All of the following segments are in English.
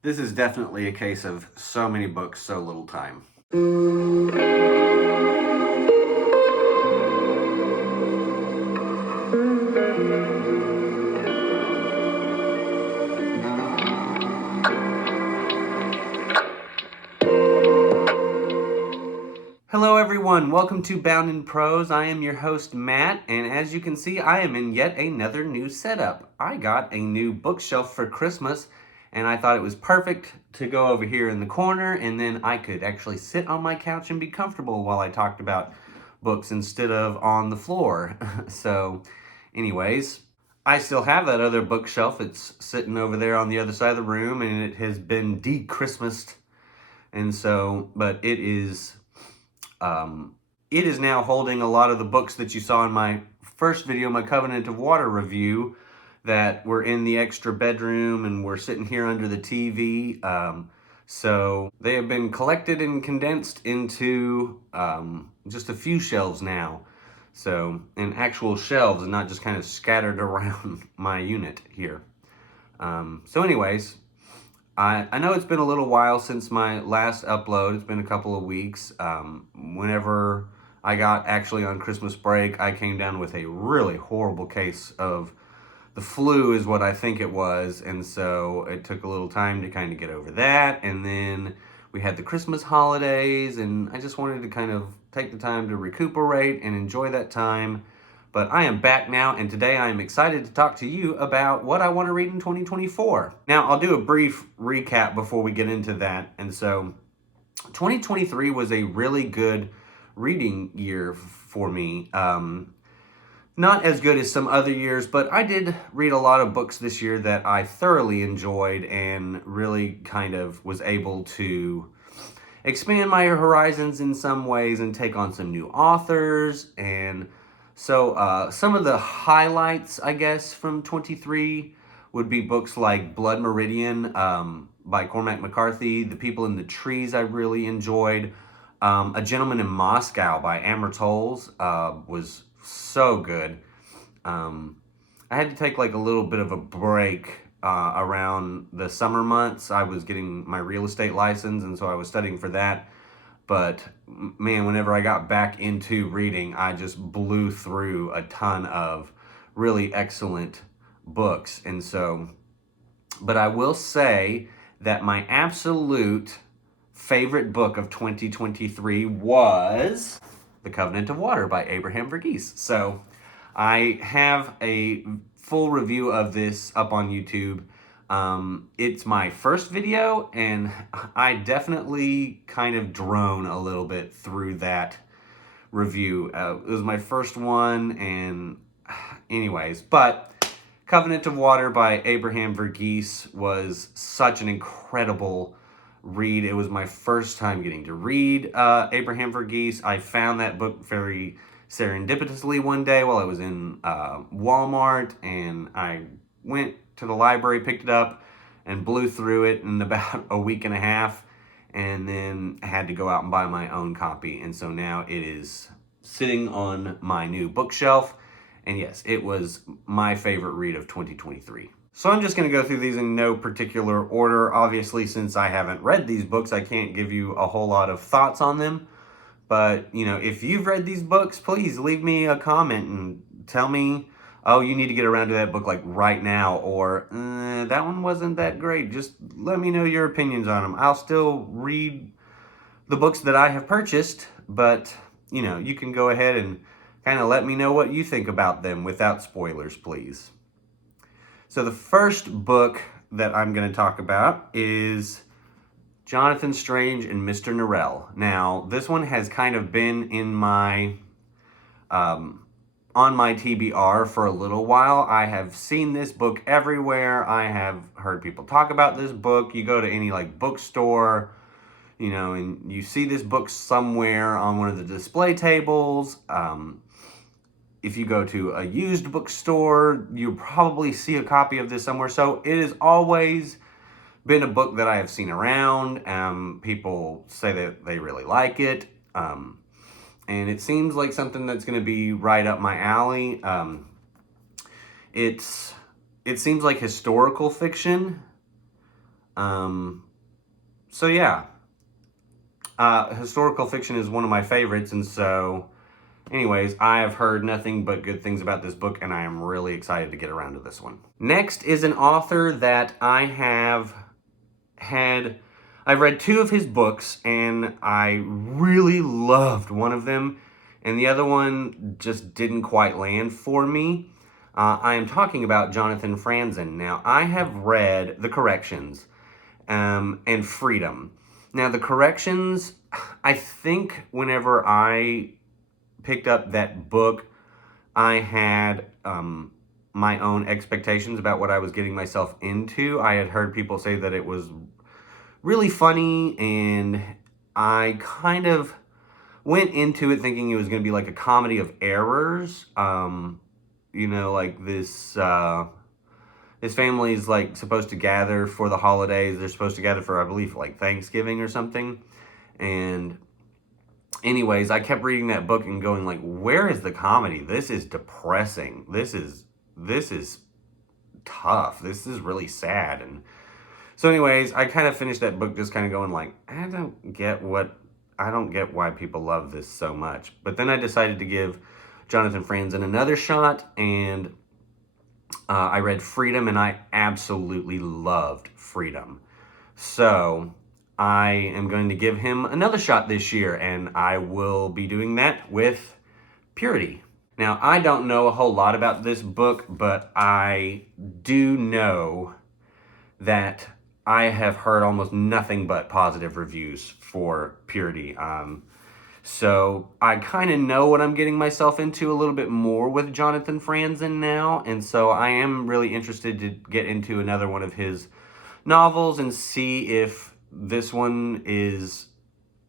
This is definitely a case of so many books, so little time. Hello everyone, welcome to Bound in Prose. I am your host Matt, and as you can see, I am in yet another new setup. I got a new bookshelf for Christmas, and I thought it was perfect to go over here in the corner, and then I could actually sit on my couch and be comfortable while I talked about books instead of on the floor. So, anyways, I still have that other bookshelf. It's sitting over there on the other side of the room, and it has been de-Christmased, and so, but um, it is now holding a lot of the books that you saw in my first video, my Covenant of Water review, that were in the extra bedroom and were sitting here under the TV. So they have been collected and condensed into just a few shelves now. So, and actual shelves and not just kind of scattered around my unit here. So anyways, I know it's been a little while since my last upload. It's been a couple of weeks. Whenever I got actually on Christmas break, I came down with a really horrible case of the flu is what I think it was. And so it took a little time to kind of get over that. And then we had the Christmas holidays, and I just wanted to kind of take the time to recuperate and enjoy that time. But I am back now, and today I am excited to talk to you about what I want to read in 2024. Now, I'll do a brief recap before we get into that. And so, 2023 was a really good reading year for me. Not as good as some other years, but I did read a lot of books this year that I thoroughly enjoyed and really kind of was able to expand my horizons in some ways and take on some new authors. And so some of the highlights, I guess, from 23 would be books like Blood Meridian by Cormac McCarthy, The People in the Trees I really enjoyed. A Gentleman in Moscow by Amor Towles was so good. I had to take like a little bit of a break around the summer months. I was getting my real estate license, and so I was studying for that. But man, whenever I got back into reading, I just blew through a ton of really excellent books. And so, but I will say that my absolute favorite book of 2023 was The Covenant of Water by Abraham Verghese. So I have a full review of this up on YouTube. It's my first video, and I definitely kind of drone a little bit through that review. It was my first one, and anyways, but Covenant of Water by Abraham Verghese was such an incredible read. It was my first time getting to read Abraham Verghese. I found that book very serendipitously one day while I was in Walmart, and I went to the library, picked it up, and blew through it in about a week and a half, and then had to go out and buy my own copy. And so now it is sitting on my new bookshelf, and yes, it was my favorite read of 2023. So I'm just going to go through these in no particular order. Obviously, since I haven't read these books, I can't give you a whole lot of thoughts on them. But, you know, if you've read these books, please leave me a comment and tell me, oh, you need to get around to that book like right now, or that one wasn't that great. Just let me know your opinions on them. I'll still read the books that I have purchased, but, you know, you can go ahead and kind of let me know what you think about them without spoilers, please. So the first book that I'm going to talk about is Jonathan Strange and Mr. Norrell. Now, this one has kind of been in my on my TBR for a little while. I have seen this book everywhere. I have heard people talk about this book. You go to any like bookstore, you know, and you see this book somewhere on one of the display tables. If you go to a used bookstore, you probably see a copy of this somewhere. So it has always been a book that I have seen around. People say that they really like it. And it seems like something that's going to be right up my alley. It seems like historical fiction. So yeah, historical fiction is one of my favorites, and so anyways, I have heard nothing but good things about this book, and I am really excited to get around to this one. Next is an author that I've read two of his books, and I really loved one of them, and the other one just didn't quite land for me. I am talking about Jonathan Franzen. Now, I have read The Corrections and Freedom. Now, The Corrections, I think whenever I picked up that book, I had my own expectations about what I was getting myself into. I had heard people say that it was really funny, and I kind of went into it thinking it was going to be like a comedy of errors. Like this family's like supposed to gather for the holidays. They're supposed to gather for, I believe, like Thanksgiving or something. And anyways, I kept reading that book and going like, where is the comedy? This is depressing. This is tough. This is really sad. And so anyways, I kind of finished that book just kind of going like, I don't get why people love this so much. But then I decided to give Jonathan Franzen another shot, and I read Freedom, and I absolutely loved Freedom. So I am going to give him another shot this year, and I will be doing that with Purity. Now, I don't know a whole lot about this book, but I do know that I have heard almost nothing but positive reviews for Purity. So I kind of know what I'm getting myself into a little bit more with Jonathan Franzen now, and so I am really interested to get into another one of his novels and see if this one is,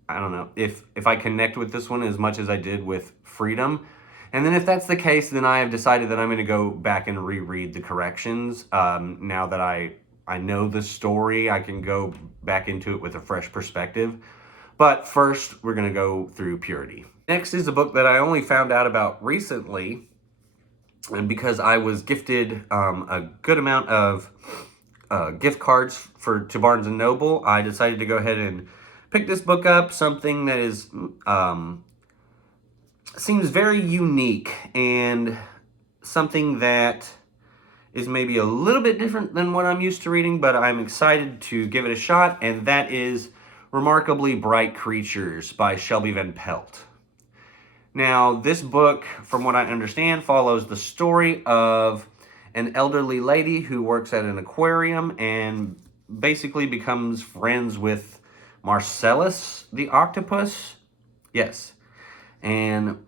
I don't know, if I connect with this one as much as I did with Freedom. And then if that's the case, then I have decided that I'm going to go back and reread The Corrections. Now that I know the story, I can go back into it with a fresh perspective. But first, we're going to go through Purity. Next is a book that I only found out about recently, and because I was gifted a good amount of gift cards to Barnes & Noble, I decided to go ahead and pick this book up, something that is seems very unique and something that is maybe a little bit different than what I'm used to reading, but I'm excited to give it a shot, and that is Remarkably Bright Creatures by Shelby Van Pelt. Now, this book, from what I understand, follows the story of an elderly lady who works at an aquarium and basically becomes friends with Marcellus the octopus. Yes. And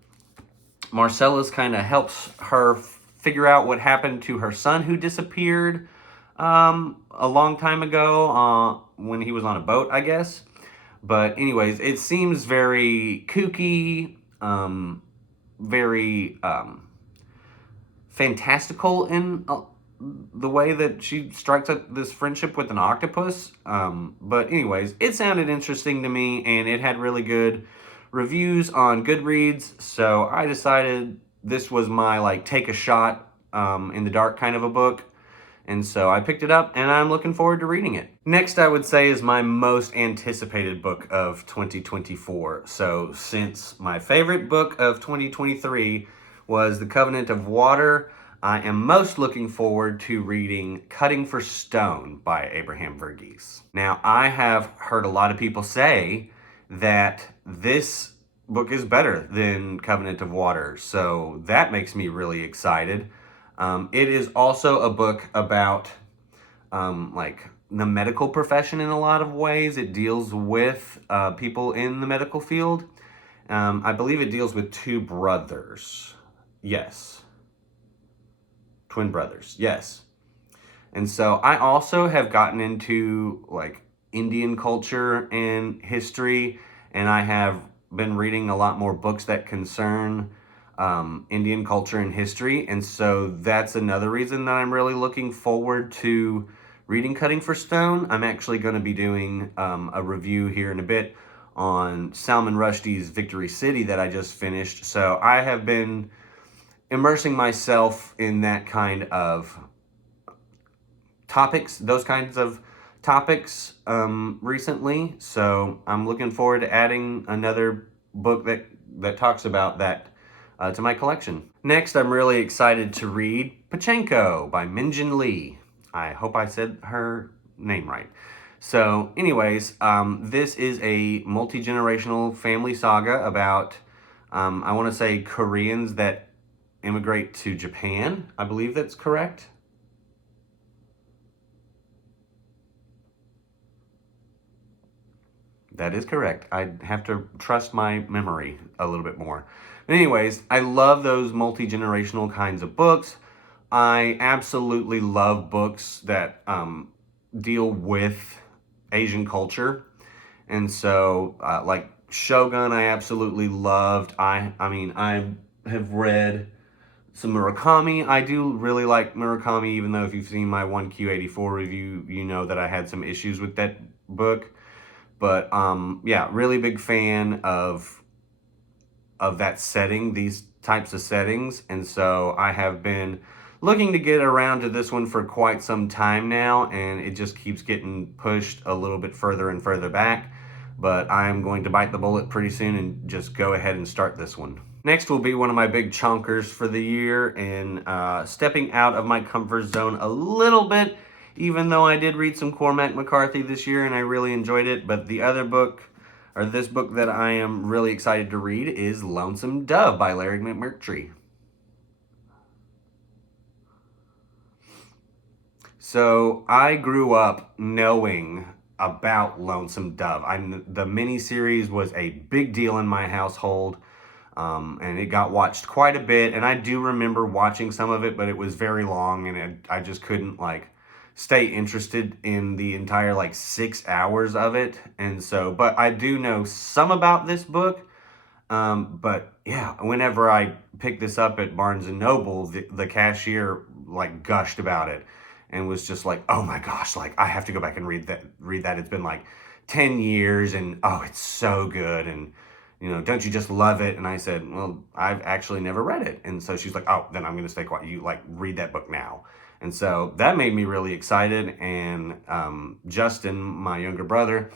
Marcellus kind of helps her figure out what happened to her son who disappeared a long time ago when he was on a boat, I guess. But anyways, it seems very kooky, very fantastical in the way that she strikes up this friendship with an octopus. But anyways, it sounded interesting to me, and it had really good reviews on Goodreads, so I decided this was my like take a shot in the dark kind of a book. And so I picked it up, and I'm looking forward to reading it. Next, I would say, is my most anticipated book of 2024. So since my favorite book of 2023 was The Covenant of Water, I am most looking forward to reading Cutting for Stone by Abraham Verghese. Now, I have heard a lot of people say that this book is better than Covenant of Water, so that makes me really excited. It is also a book about like the medical profession in a lot of ways. It deals with people in the medical field. I believe it deals with two brothers. Yes. Twin brothers. Yes. And so I also have gotten into like Indian culture and history, and I have been reading a lot more books that concern Indian culture and history, and so that's another reason that I'm really looking forward to reading Cutting for Stone. I'm actually going to be doing a review here in a bit on Salman Rushdie's Victory City that I just finished, so I have been immersing myself in that kind of topics, those kinds of topics recently, so I'm looking forward to adding another book that talks about that to my collection. Next, I'm really excited to read Pachenko by Minjin Lee. I hope I said her name right. So anyways, this is a multi-generational family saga about, I want to say, Koreans that immigrate to Japan. I believe that's correct. That is correct. I have to trust my memory a little bit more. But anyways, I love those multi-generational kinds of books. I absolutely love books that deal with Asian culture. And so, like Shogun, I absolutely loved. I mean, I have read some Murakami. I do really like Murakami, even though if you've seen my 1Q84 review, you know that I had some issues with that book. But yeah, really big fan of that setting, these types of settings. And so I have been looking to get around to this one for quite some time now, and it just keeps getting pushed a little bit further and further back. But I'm going to bite the bullet pretty soon and just go ahead and start this one. Next will be one of my big chonkers for the year, and stepping out of my comfort zone a little bit, even though I did read some Cormac McCarthy this year and I really enjoyed it. But the other book, or this book that I am really excited to read, is Lonesome Dove by Larry McMurtry. So I grew up knowing about Lonesome Dove. The miniseries was a big deal in my household, and it got watched quite a bit. And I do remember watching some of it, but it was very long, and I just couldn't like stay interested in the entire like 6 hours of it. And so, but I do know some about this book. But yeah, whenever I picked this up at Barnes and Noble, the cashier like gushed about it and was just like, "Oh my gosh, like I have to go back and read that. It's been like 10 years and oh, it's so good and don't you just love it?" And I said, "Well, I've actually never read it." And so she's like, "Oh, then I'm going to stay quiet. You like read that book now." And so that made me really excited. And Justin, my younger brother,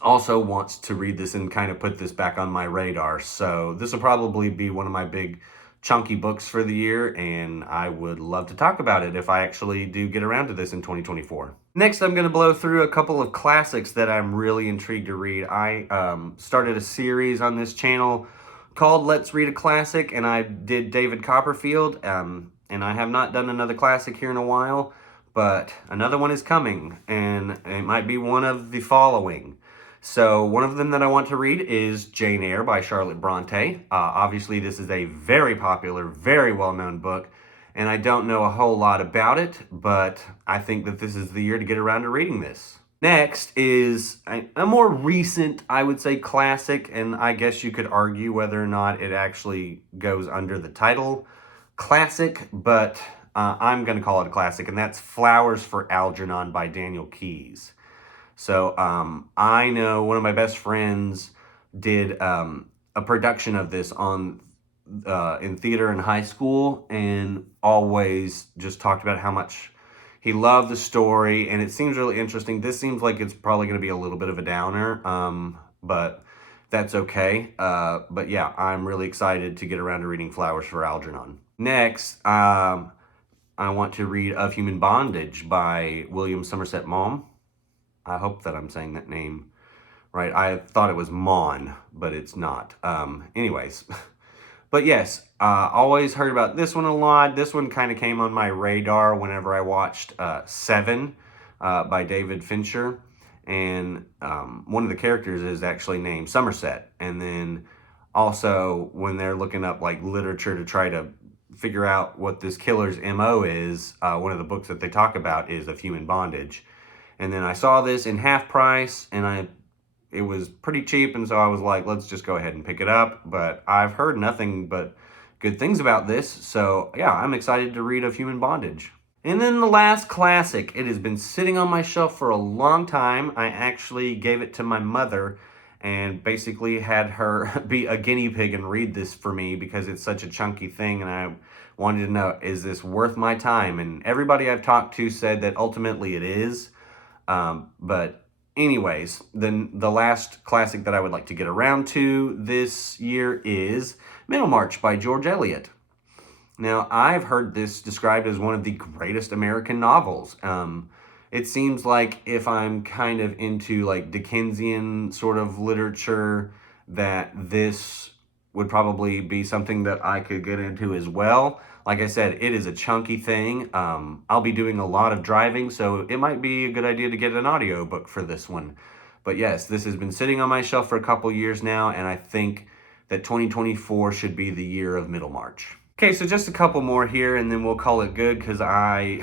also wants to read this and kind of put this back on my radar. So this will probably be one of my big chunky books for the year, and I would love to talk about it if I actually do get around to this in 2024. Next, I'm going to blow through a couple of classics that I'm really intrigued to read. I started a series on this channel called Let's Read a Classic, and I did David Copperfield, and I have not done another classic here in a while, but another one is coming, and it might be one of the following. So one of them that I want to read is Jane Eyre by Charlotte Bronte. Obviously, this is a very popular, very well-known book, and I don't know a whole lot about it, but I think that this is the year to get around to reading this. Next is a more recent, I would say, classic, and I guess you could argue whether or not it actually goes under the title classic, but I'm going to call it a classic, and that's Flowers for Algernon by Daniel Keyes. So I know one of my best friends did a production of this on in theater in high school, and always just talked about how much he loved the story, and it seems really interesting. This seems like it's probably going to be a little bit of a downer, but that's okay. But yeah, I'm really excited to get around to reading Flowers for Algernon. Next, I want to read Of Human Bondage by William Somerset Maugham. I hope that I'm saying that name right. I thought it was Mon, but it's not. Anyways, but yes, always heard about this one a lot. This one kind of came on my radar whenever I watched Seven by David Fincher. And one of the characters is actually named Somerset. And then also when they're looking up like literature to try to figure out what this killer's MO is, one of the books that they talk about is Of Human Bondage. And then I saw this in half price, and it was pretty cheap, and so I was like, let's just go ahead and pick it up. But I've heard nothing but good things about this, so yeah, I'm excited to read Of Human Bondage. And then the last classic. It has been sitting on my shelf for a long time. I actually gave it to my mother and basically had her be a guinea pig and read this for me because it's such a chunky thing, and I wanted to know, is this worth my time? And everybody I've talked to said that ultimately it is. But anyways, then the last classic that I would like to get around to this year is Middlemarch by George Eliot. Now, I've heard this described as one of the greatest American novels. It seems like if I'm kind of into like Dickensian sort of literature, that this would probably be something that I could get into as well. Like I said, it is a chunky thing. I'll be doing a lot of driving, so it might be a good idea to get an audiobook for this one. But yes, this has been sitting on my shelf for a couple years now, and I think that 2024 should be the year of Middlemarch. Okay, so just a couple more here and then we'll call it good, because I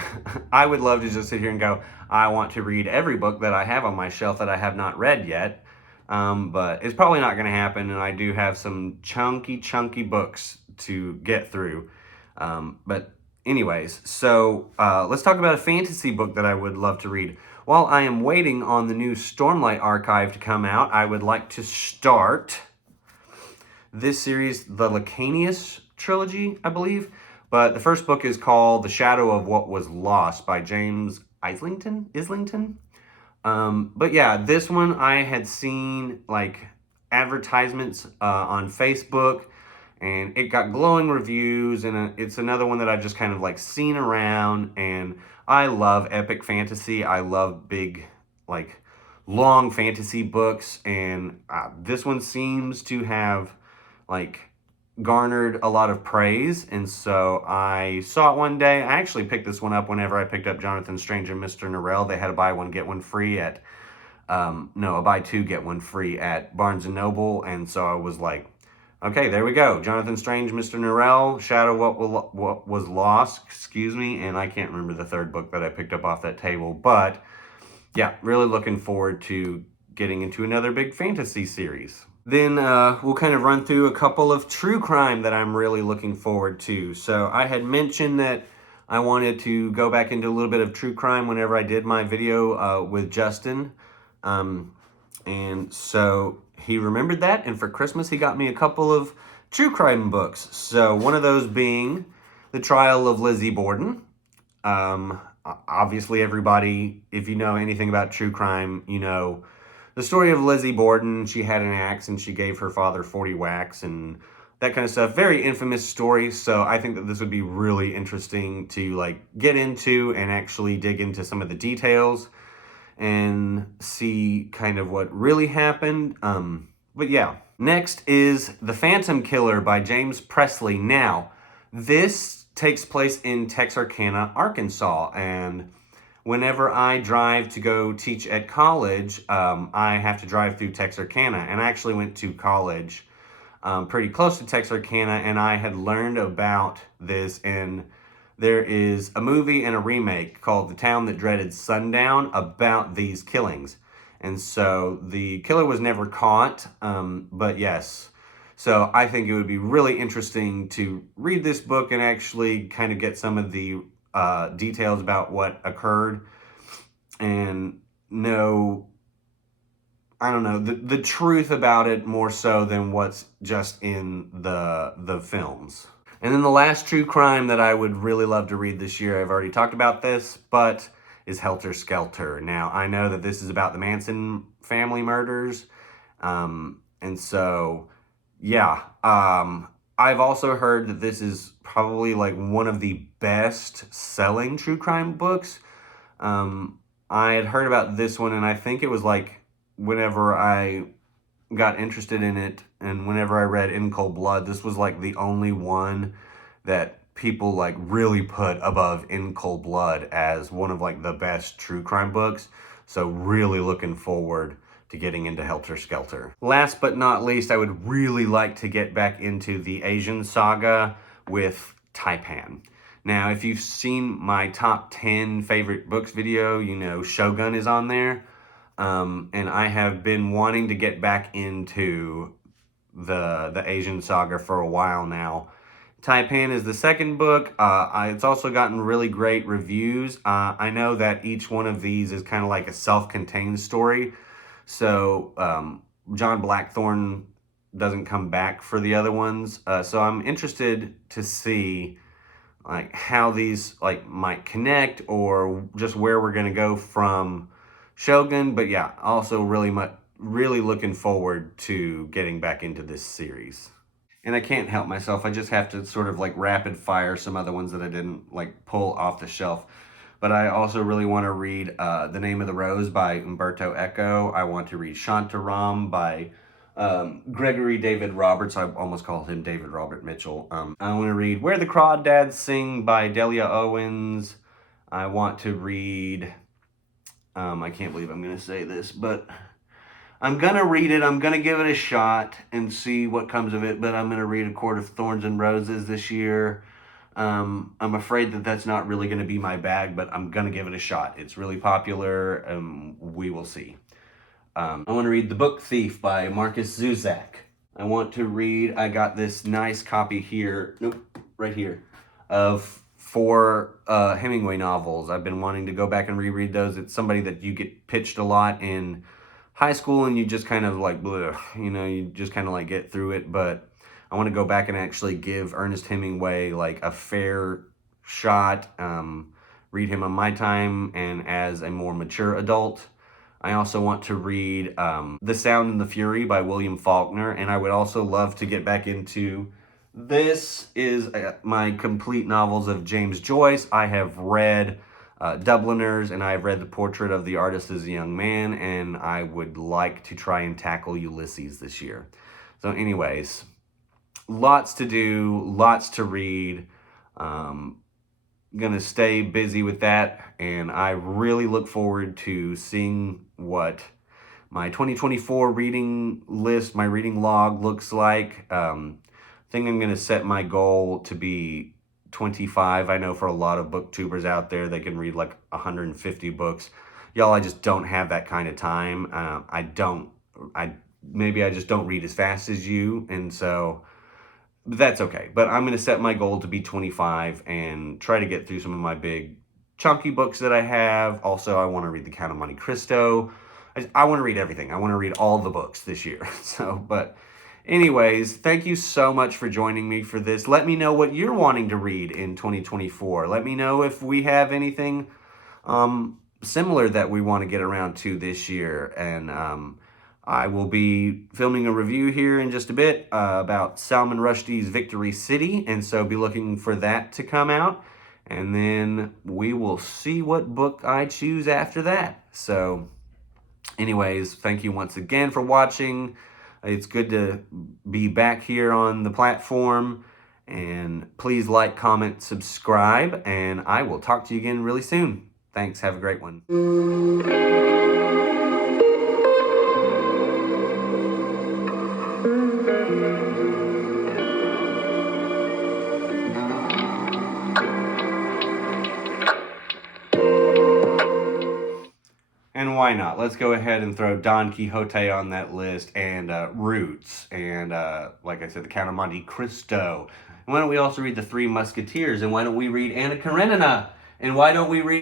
I would love to just sit here and go, I want to read every book that I have on my shelf that I have not read yet. But it's probably not going to happen, and I do have some chunky books to get through. But anyways, so let's talk about a fantasy book that I would love to read. While I am waiting on the new Stormlight Archive to come out, I would like to start this series, the Lacanius trilogy, I believe. But the first book is called The Shadow of What Was Lost by James Islington. But yeah, this one I had seen like advertisements on Facebook, and it got glowing reviews, and it's another one that I've just kind of like seen around, and I love epic fantasy. I love big, like, long fantasy books, and this one seems to have like garnered a lot of praise, and so I saw it one day. I actually picked this one up whenever I picked up Jonathan Strange and Mr. Norrell. They had a buy one get one free at a buy two get one free at Barnes and Noble, and so I was like, okay, there we go. Jonathan Strange, Mr. Norrell, Shadow What Was Lost, excuse me, and I can't remember the third book that I picked up off that table, but yeah, really looking forward to getting into another big fantasy series. Then we'll kind of run through a couple of true crime that I'm really looking forward to. So I had mentioned that I wanted to go back into a little bit of true crime whenever I did my video with Justin. And so he remembered that, and for Christmas he got me a couple of true crime books. So one of those being The Trial of Lizzie Borden. Obviously everybody, if you know anything about true crime, you know the story of Lizzie Borden. She had an axe and she gave her father 40 whacks and that kind of stuff. Very infamous story. So I think that this would be really interesting to like get into and actually dig into some of the details and see kind of what really happened. But yeah. Next is The Phantom Killer by James Presley. Now, this takes place in Texarkana, Arkansas, and whenever I drive to go teach at college, I have to drive through Texarkana. And I actually went to college pretty close to Texarkana, and I had learned about this. And there is a movie and a remake called The Town That Dreaded Sundown about these killings. And so the killer was never caught, but yes. So I think it would be really interesting to read this book and actually kind of get some of the details about what occurred and know, I don't know, the truth about it more so than what's just in the films. And then the last true crime that I would really love to read this year, I've already talked about this, but is Helter Skelter. Now, I know that this is about the Manson family murders, and so, yeah, I've also heard that this is probably like one of the best selling true crime books. I had heard about this one, and I think it was like whenever I got interested in it and whenever I read In Cold Blood, this was like the only one that people like really put above In Cold Blood as one of like the best true crime books. So really looking forward to getting into Helter Skelter. Last but not least, I would really like to get back into the Asian saga with Taipan. Now, if you've seen my top 10 favorite books video, you know Shogun is on there. And I have been wanting to get back into the Asian saga for a while now. Taipan is the second book. It's also gotten really great reviews. I know that each one of these is kind of like a self-contained story. So John Blackthorne doesn't come back for the other ones. So I'm interested to see like how these like might connect or just where we're gonna go from Shogun. But yeah, also really looking forward to getting back into this series. And I can't help myself. I just have to sort of like rapid fire some other ones that I didn't like pull off the shelf. But I also really want to read The Name of the Rose by Umberto Eco. I want to read Shantaram by Gregory David Roberts. I almost called him David Robert Mitchell. I want to read Where the Crawdads Sing by Delia Owens. I want to read, I can't believe I'm going to say this, but I'm going to read it. I'm going to give it a shot and see what comes of it. But I'm going to read A Court of Thorns and Roses this year. I'm afraid that that's not really going to be my bag, but I'm going to give it a shot. It's really popular. We will see. I want to read The Book Thief by Marcus Zuzak. I got this nice copy here, right here, of four Hemingway novels. I've been wanting to go back and reread those. It's somebody that you get pitched a lot in high school and you just kind of like, bleh, you just kind of like get through it. But I want to go back and actually give Ernest Hemingway like a fair shot, read him on my time and as a more mature adult. I also want to read The Sound and the Fury by William Faulkner, and I would also love to get back into, this is my complete novels of James Joyce. I have read Dubliners, and I have read The Portrait of the Artist as a Young Man, and I would like to try and tackle Ulysses this year. So anyways, lots to do, lots to read. Gonna stay busy with that, and I really look forward to seeing what my 2024 reading list, my reading log looks like. I think I'm gonna set my goal to be 25. I know for a lot of booktubers out there, they can read like 150 books. Y'all, I just don't have that kind of time. Maybe I just don't read as fast as you, and so that's okay. But I'm going to set my goal to be 25 and try to get through some of my big chunky books that I have. Also, I want to read The Count of Monte Cristo. I want to read everything. I want to read all the books this year. But anyways, thank you so much for joining me for this. Let me know what you're wanting to read in 2024. Let me know if we have anything similar that we want to get around to this year. And I will be filming a review here in just a bit about Salman Rushdie's Victory City, and so be looking for that to come out. And then we will see what book I choose after that. So anyways, thank you once again for watching. It's good to be back here on the platform. And please like, comment, subscribe, and I will talk to you again really soon. Thanks. Have a great one. And why not? Let's go ahead and throw Don Quixote on that list, and Roots, and like I said, The Count of Monte Cristo. And why don't we also read The Three Musketeers? And why don't we read Anna Karenina? And why don't we read